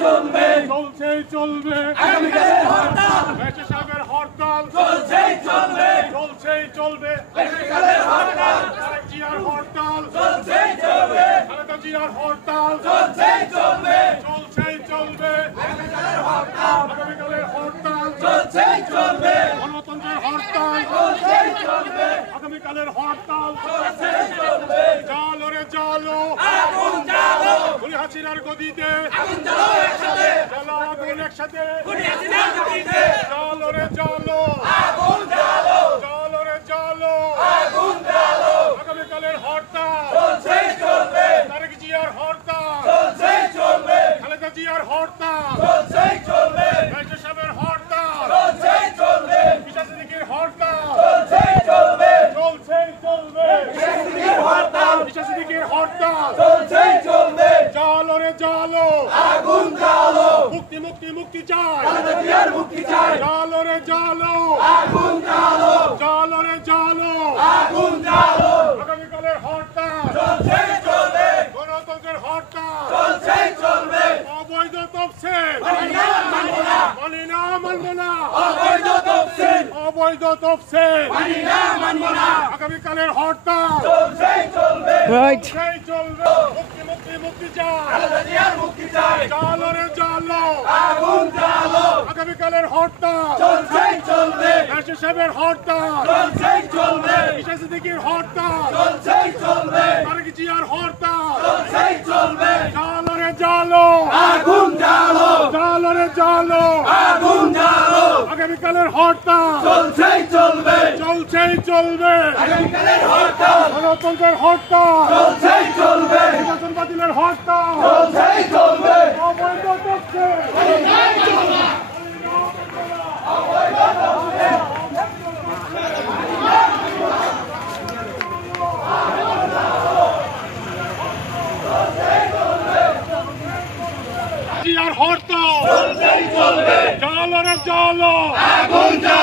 চলবে চলছেই চলবে আগামীকালের হরতাল মেজর সাহেবের হরতাল চলছেই চলবে চলছেই চলবে আগামীকালের হরতাল তারেক জিয়ার হরতাল চলছেই চলবে খালেদা জিয়ার হরতাল চলছেই চলবে চলছেই চলবে আগামীকালের হরতাল আগামীকালের হরতাল চলছেই চলবে গণতন্ত্রের হরতাল চলছেই চলবে আগামীকালের হরতাল চলছেই চলবে জালো রে জালো আগুন জ্বালো খুনি হাসিনার গদিতে আগুন জ্বালো একসাথে জ্বালা আগুন একসাথে খুনি হাসিনার গদিতে জালো রে জালো আগুন জ্বালো জালো রে জালো আগুন জ্বালো আগামীকালের হরতাল চলছেই চলবে তারেক জিয়ার হরতাল চলছেই চলবে খালেদা জিয়ার হরতাল চলছেই চলবে মেজর সাহেবের হরতাল চলছেই চলবে বিশাল সিদ্দিকীর হরতাল চলছেই চলবে চলছেই চলবে সিদ্দিকীর হরতাল বিশাল সিদ্দিকীর হরতাল চলছেই চলবে জালো রে জালো আগুন জ্বালো মুক্তি মুক্তি মুক্তি চাই খালেদা জিয়ার মুক্তি চাই জালো রে জালো আগুন জ্বালো জালো রে জালো আগুন জ্বালো আগামীকালের হরতাল চলছেই চলবে গণতন্ত্রের হরতাল চলছেই চলবে অবৈধ তফসিল মানি না মানবো না মানি না মানবো না অবৈধ তফসিল অবৈধ তফসিল মানি না মানবো না আগামীকালের হরতাল চলছেই চলবে সেই চলবে মুক্তি মুক্তি মুক্তি চাই খালেদা জিয়ার মুক্তি চাই জালো রে জালো আগুন জ্বালো আগামীকালের হরতাল চলছেই চলবে মেজর সাহেবের হরতাল চলছেই চলবে বিশাল সিদ্দিকীর হরতাল চলছেই চলবে তারেক জিয়ার হরতাল চলছেই চলবে জালো রে জালো আগুন জ্বালো জালো রে জালো আগুন জ্বালো আগামীকালের হরতাল চলছেই চলবে চলছেই চলবে আগামীকালের হরতাল গণতন্ত্রের হরতাল চলছেই চলবে নির্বাচন বাতিলের হরতাল চলছেই চলবে অবৈধ তফসিল জিয়ার হরতাল চলছেই চলবে জালো রে জালো আগুন জ্বালো